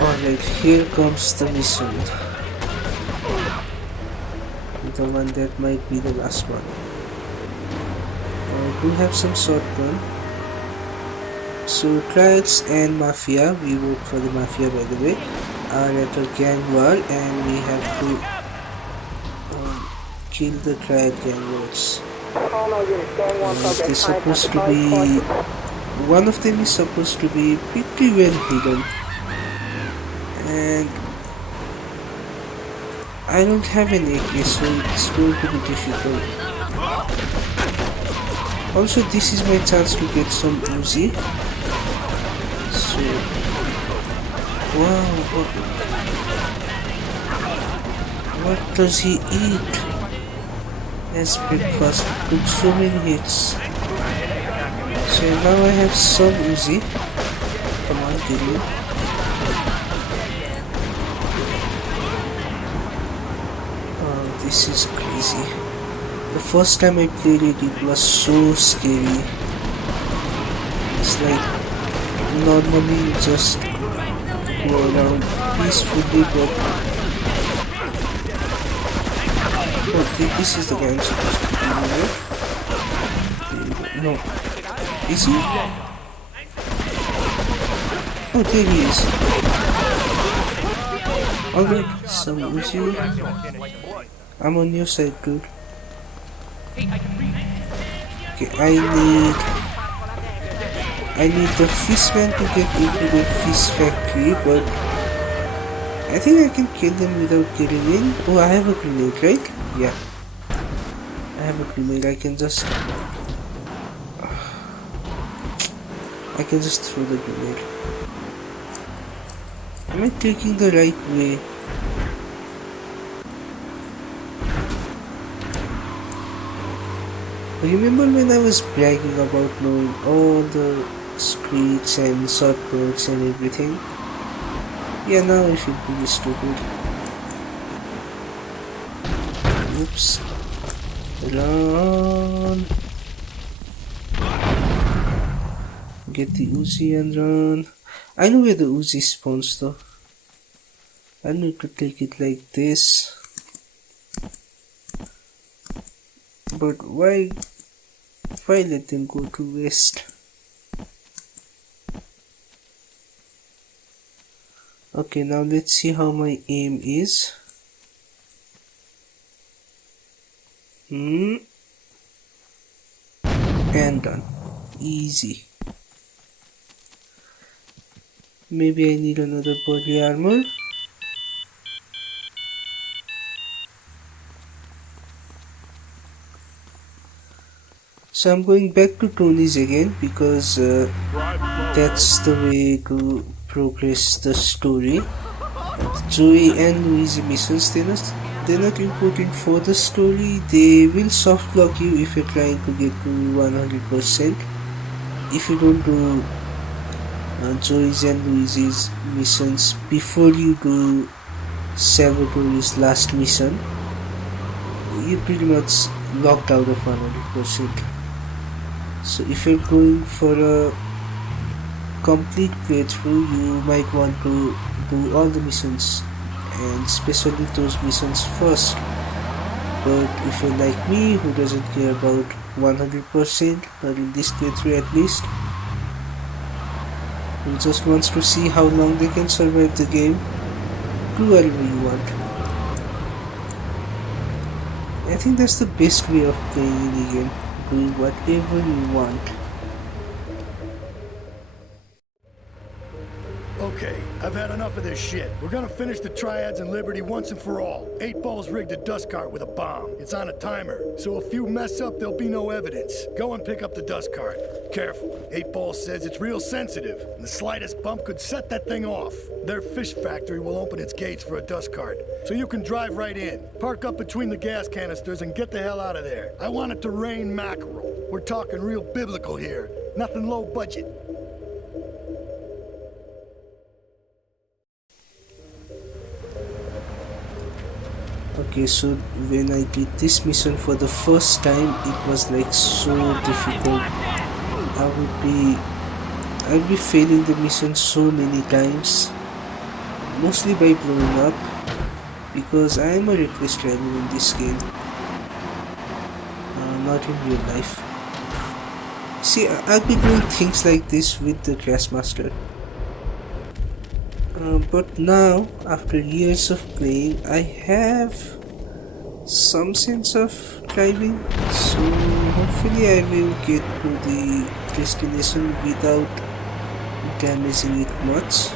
Alright, here comes the mission. The one that might be the last one. I do have some shotgun. So, Triads and Mafia, we work for the Mafia by the way, are at a gang war and we have to kill the Triad gang lords. They're supposed to be... one of them is supposed to be pretty well hidden. And I don't have an AK, so it's going to be difficult. Also, this is my chance to get some Uzi. So, wow, what does he eat? as breakfast with so many hits. So now I have some Uzi. Come on, kill you. Oh, this is crazy. The first time I played it, it was so scary. It's like normally you just go around peacefully, but okay, this is the guy I'm supposed to be with. No. Is he? Oh, there he is. Alright, some Uzi. I'm on your side, dude. Okay, I need the fishman to get into the fish factory, but I think I can kill them without getting in. Oh, I have a grenade, right? Yeah. I have a grenade. I can just throw the grenade. Am I taking the right way? Remember when I was bragging about knowing all the streets and shortcuts and everything? Yeah, now I feel pretty stupid. Oops. Run! Get the Uzi and run. I know where the Uzi spawns though. I need to take it like this. But why let them go to waste? Okay, now let's see how my aim is. And done. Easy. Maybe I need another body armor. So I'm going back to Tony's again because that's the way to progress the story. Joey and Luigi missions, they're not important for the story. They will soft lock you if you're trying to get to 100%. If you don't do Joey's and Luigi's missions before you do Salvatore's last mission, you're pretty much locked out of 100%. So if you're going for a complete playthrough, you might want to do all the missions, and especially those missions first. But if you're like me, who doesn't care about 100%, not in this playthrough at least, who just wants to see how long they can survive the game, do whatever you want. I think that's the best way of playing any game. Do whatever you want. Okay, I've had enough of this shit. We're gonna finish the triads in Liberty once and for all. 8 Ball's rigged a dust cart with a bomb. It's on a timer, so if you mess up, there'll be no evidence. Go and pick up the dust cart. Careful. 8 Ball says it's real sensitive, and the slightest bump could set that thing off. Their fish factory will open its gates for a dust cart, so you can drive right in. Park up between the gas canisters and get the hell out of there. I want it to rain mackerel. We're talking real biblical here. Nothing low budget. Okay, so when I did this mission for the first time, it was like so difficult. I'd be failing the mission so many times, mostly by blowing up, because I am a reckless driver in this game, not in real life. See, I'll be doing things like this with the Crashmaster. But now, after years of playing, I have some sense of driving, so hopefully I will get to the destination without damaging it much.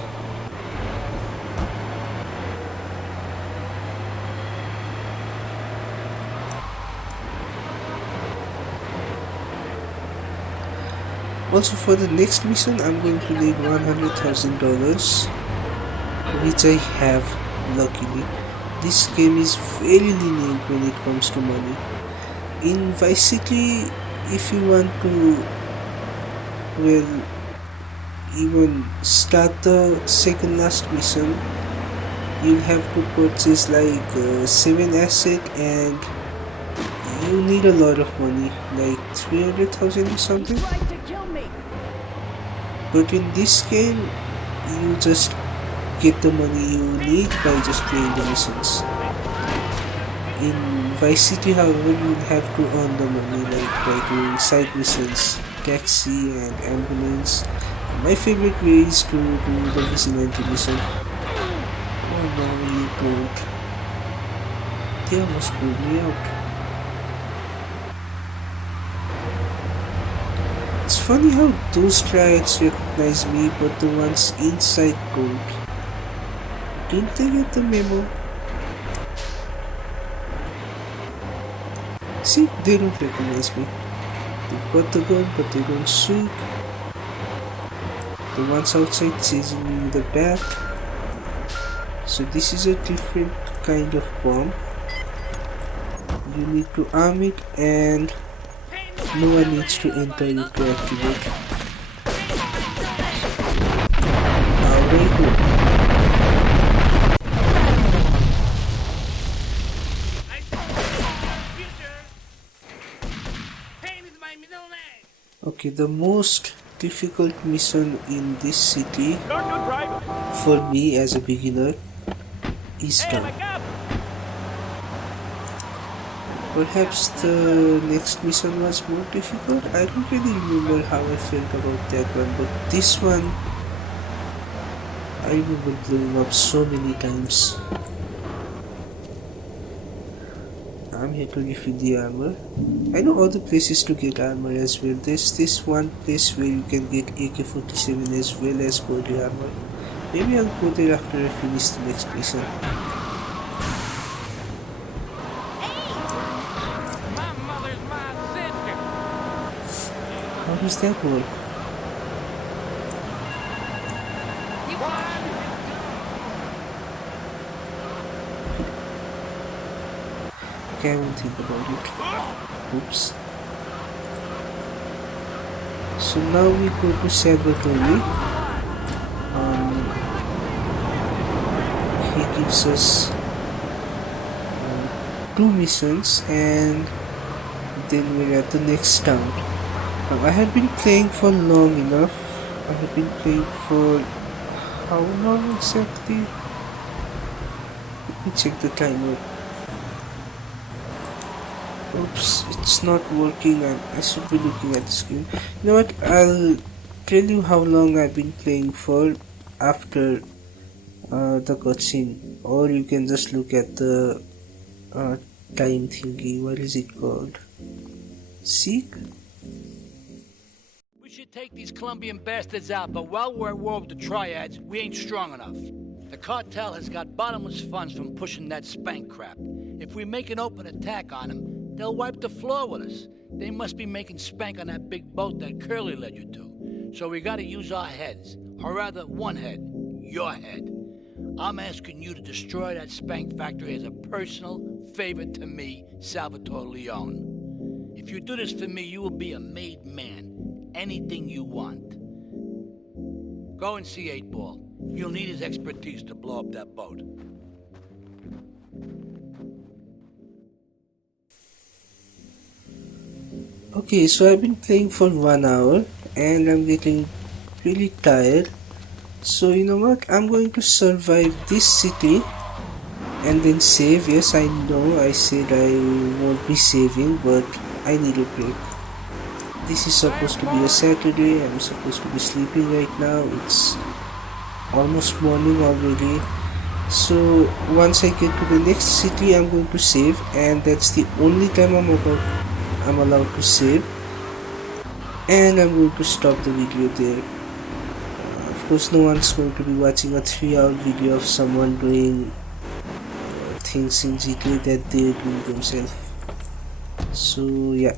Also, for the next mission, I'm going to need $100,000, which I have, luckily. This game is very lenient when it comes to money. In Vice City, if you want to, well, even start the second last mission, you'll have to purchase like 7 assets, and you need a lot of money, like 300,000 or something. But in this game, you just get the money you need by just playing the missions. In Vice City, however, you'll have to earn the money, like by doing side missions, taxi and ambulance. My favorite way is to do the vigilante mission. Oh no, you don't. They almost pulled me out. It's funny how those triads recognize me, but the ones inside don't. Didn't they get the memo? See, they don't recognize me. They've got the gun, but they don't shoot. The ones outside chasing me with a bat. So this is a different kind of bomb. You need to arm it, and no one needs to enter it to activate. Away go. Okay, the most difficult mission in this city for me as a beginner is done. Perhaps the next mission was more difficult. I don't really remember how I felt about that one, but this one I remember blowing up so many times. I'm here to refill the armor. I know other places to get armor as well. There's this one place where you can get AK-47 as well as body armor. Maybe I'll go there after I finish the next mission. How does that work? Okay, I won't think about it. Oops. So now we go to Salvatore. He gives us 2 missions, and then we're at the next town. I have been playing for long enough. I have been playing for how long exactly? Let me check the timer. Oops, it's not working. I should be looking at the screen. You know what? I'll tell you how long I've been playing for after the cutscene, or you can just look at the time thingy. What is it called? Seek? We should take these Colombian bastards out, but while we're at war with the triads, we ain't strong enough. The cartel has got bottomless funds from pushing that spank crap. If we make an open attack on them, they'll wipe the floor with us. They must be making spank on that big boat that Curly led you to. So we gotta use our heads. Or rather, one head. Your head. I'm asking you to destroy that spank factory as a personal favor to me, Salvatore Leone. If you do this for me, you will be a made man. Anything you want. Go and see 8-Ball. You'll need his expertise to blow up that boat. Okay, so I've been playing for 1 hour and I'm getting really tired. So you know what, I'm going to survive this city and then save. Yes, I know I said I won't be saving, but I need a break. This is supposed to be a Saturday. I'm supposed to be sleeping right now. It's almost morning already. So once I get to the next city, I'm going to save, and that's the only time I'm allowed to save, and I'm going to stop the video there. Of course, no one's going to be watching a 3-hour video of someone doing things in GTA that they do themselves. So yeah.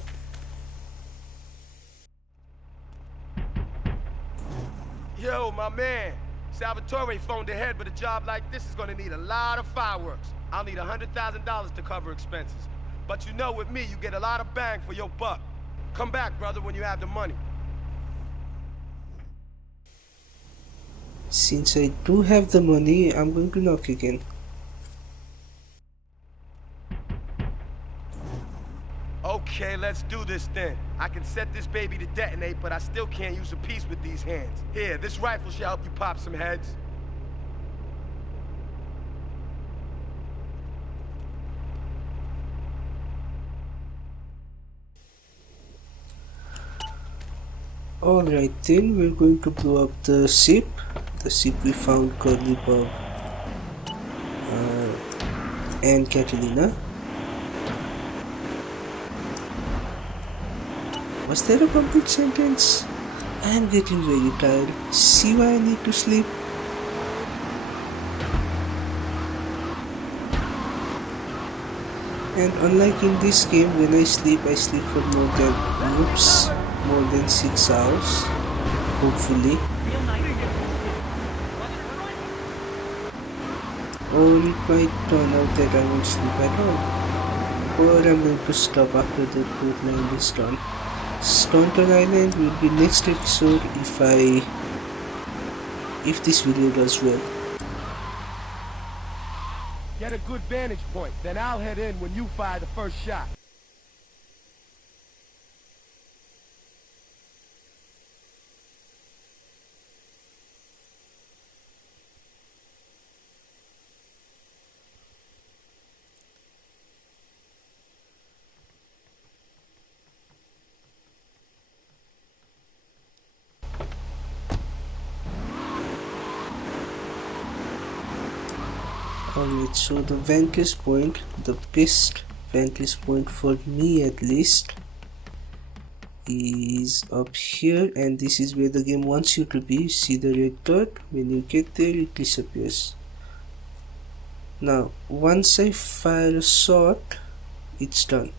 Yo, my man. Salvatore phoned ahead, but a job like this is gonna need a lot of fireworks. I'll need $100,000 to cover expenses. But you know, with me, you get a lot of bang for your buck. Come back, brother, when you have the money. Since I do have the money, I'm going to knock again. Okay, let's do this then. I can set this baby to detonate, but I still can't use a piece with these hands. Here, this rifle should help you pop some heads. Alright then, we're going to blow up the ship. The ship we found Curly Bob and Catalina. Was that a complete sentence? I am getting very tired. See why I need to sleep? And unlike in this game, when I sleep for more than 6 hours, hopefully. Or it might turn out that I won't sleep at all. Or I'm going to stop after the boat line is done. Staunton Island will be next episode if this video does well. Get a good vantage point, then I'll head in when you fire the first shot. Alright, so the vantage point, the best vantage point for me at least, is up here, and this is where the game wants you to be. See the red dot? When you get there, it disappears. Now, once I fire a shot, it's done.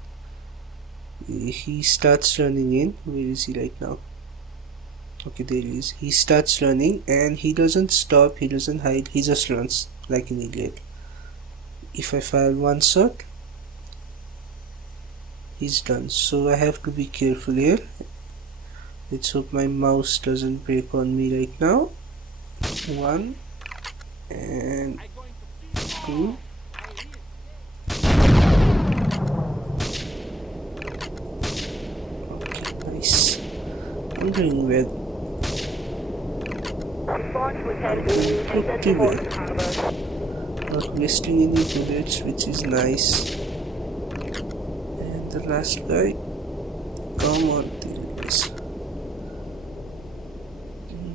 He starts running in. Where is he right now? Okay, there he is. He starts running and he doesn't stop, he doesn't hide, he just runs like an idiot. If I fire one shot, he's done. So I have to be careful here. Let's hope my mouse doesn't break on me right now. 1 and 2. Okay, nice. I'm doing well. Pretty well. Not wasting any bullets, which is nice. And the last guy, come on, there it is.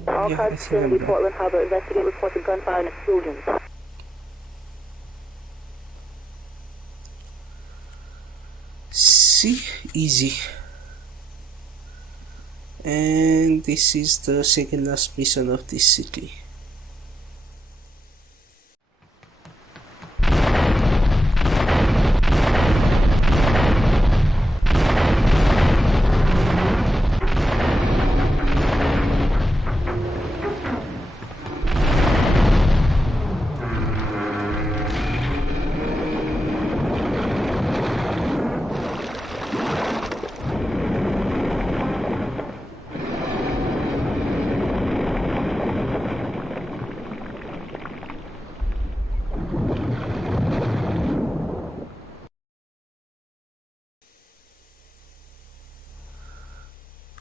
All cars to Portland Harbor, investigate reports of gunfire and explosions. See, easy. And this is the second last mission of this city.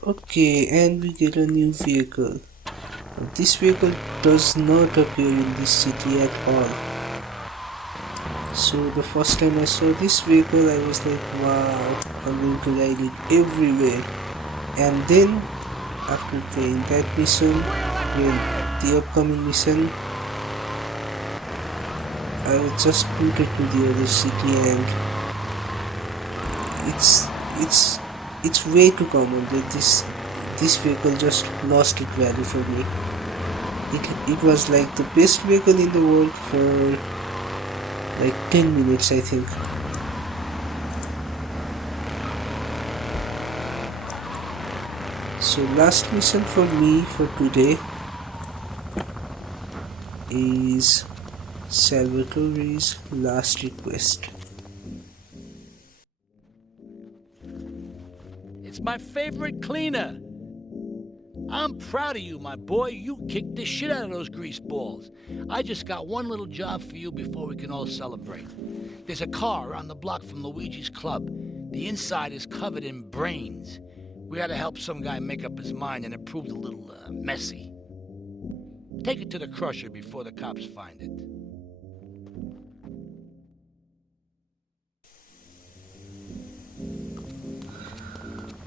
Okay, and we get a new vehicle. This vehicle does not appear in this city at all. So the first time I saw this vehicle, I was like, wow, I'm going to ride it everywhere. And then after playing that mission, then the upcoming mission, I was just booted to the other city, and it's way too common that this vehicle just lost its value for me. It was like the best vehicle in the world for like 10 minutes, I think. So last mission for me for today is Salvatore's last request. my favorite cleaner. I'm proud of you, my boy. You kicked the shit out of those grease balls. I just got one little job for you before we can all celebrate. There's a car around the block from Luigi's club. The inside is covered in brains. We had to help some guy make up his mind, and it proved a little messy. Take it to the crusher before the cops find it.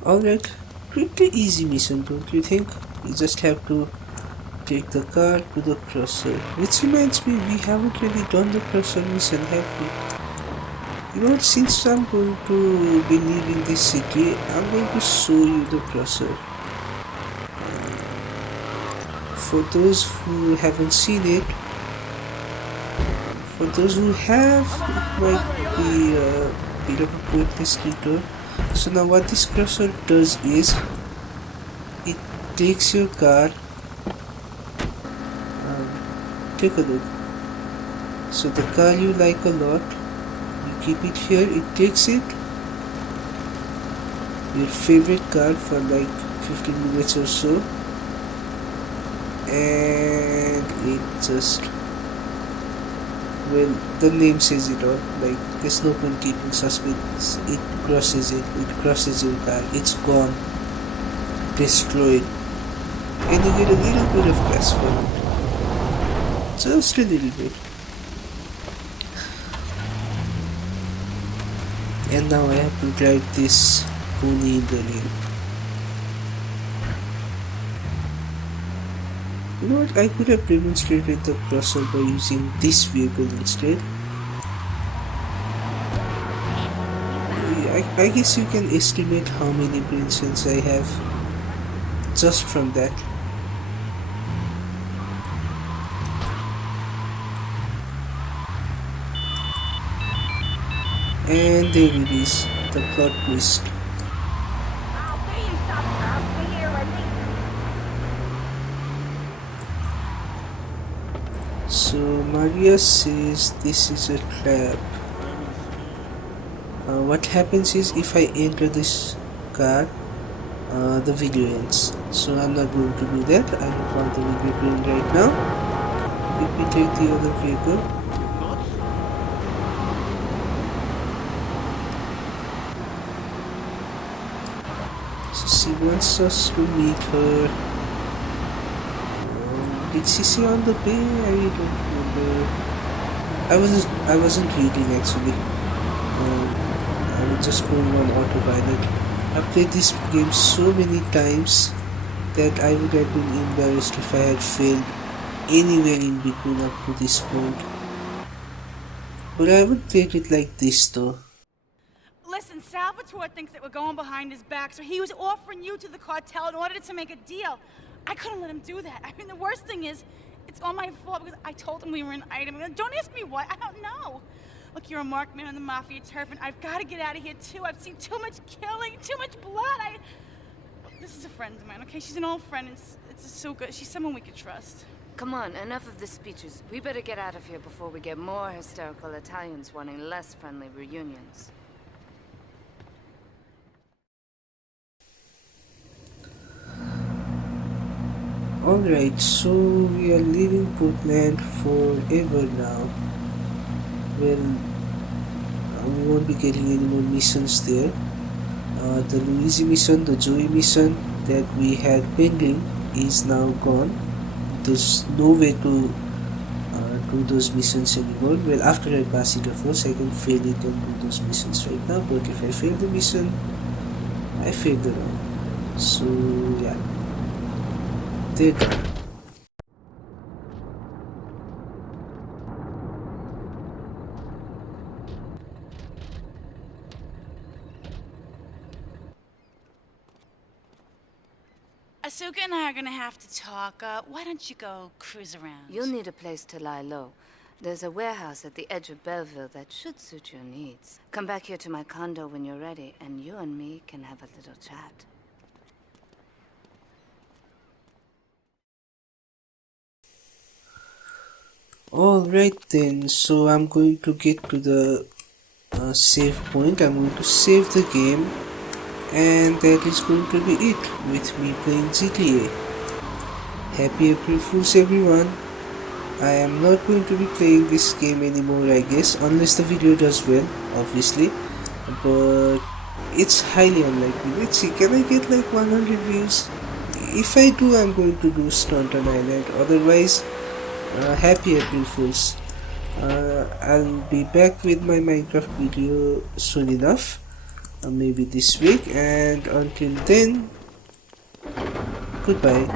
Alright, pretty easy mission, don't you think? You just have to take the car to the crusher. Which reminds me, we haven't really done the crusher mission, have we? You know what, since I'm going to be leaving this city, I'm going to show you the crusher. For those who haven't seen it, for those who have, it might be a bit of a pointless detour. So now what this crusher does is, it takes your car, take a look. So the car you like a lot, you keep it here, it takes it, your favorite car for like 15 minutes or so, and it just, well, the name says it all, like there's no point keeping suspense. It crushes your car, it's gone, destroyed, and you get a little bit of cash for it, just a little bit. And now I have to drive this pony in the rain. You know what, I could have demonstrated the crusher by using this vehicle instead. I guess you can estimate how many brain cells I have just from that. And there it is, the plot twist. So Maria says this is a trap. What happens is, if I enter this car, the video ends. So I'm not going to do that. I don't want the video to end right now. Let me take the other vehicle. So she wants us to meet her. Did she say on the bay? I don't remember. I wasn't reading actually. I was just going on autopilot. I played this game so many times that I would have been embarrassed if I had failed anywhere in between up to this point. But I haven't played it like this though. Listen, Salvatore thinks that we're going behind his back, so he was offering you to the cartel in order to make a deal. I couldn't let him do that. I mean, the worst thing is, it's all my fault because I told him we were an item. Don't ask me why. I don't know. Look, you're a marked man on the Mafia turf, and I've got to get out of here, too. I've seen too much killing, too much blood. This is a friend of mine, okay? She's an old friend. It's so good. She's someone we could trust. Come on, enough of the speeches. We better get out of here before we get more hysterical Italians wanting less friendly reunions. Alright, so we are leaving Portland forever now. Well, we won't be getting any more missions there. The Luigi mission, the Joey mission that we had pending is now gone. There's no way to do those missions anymore. Well, after I pass it, of course, I can fail it and do those missions right now. But if I fail the mission, I failed the round. So, yeah. They're done. Asuka and I are gonna have to talk. Why don't you go cruise around? You'll need a place to lie low. There's a warehouse at the edge of Belleville that should suit your needs. Come back here to my condo when you're ready, and you and me can have a little chat. Alright then, so I'm going to get to the save point. I'm going to save the game And that is going to be it with me playing GTA. Happy April Fools everyone. I am not going to be playing this game anymore, I guess, unless the video does well, obviously, but it's highly unlikely. Let's see, can I get like 100 views? If I do, I'm going to do Staunton Island, otherwise, happy April Fools. I'll be back with my Minecraft video soon enough, maybe this week, and until then, goodbye.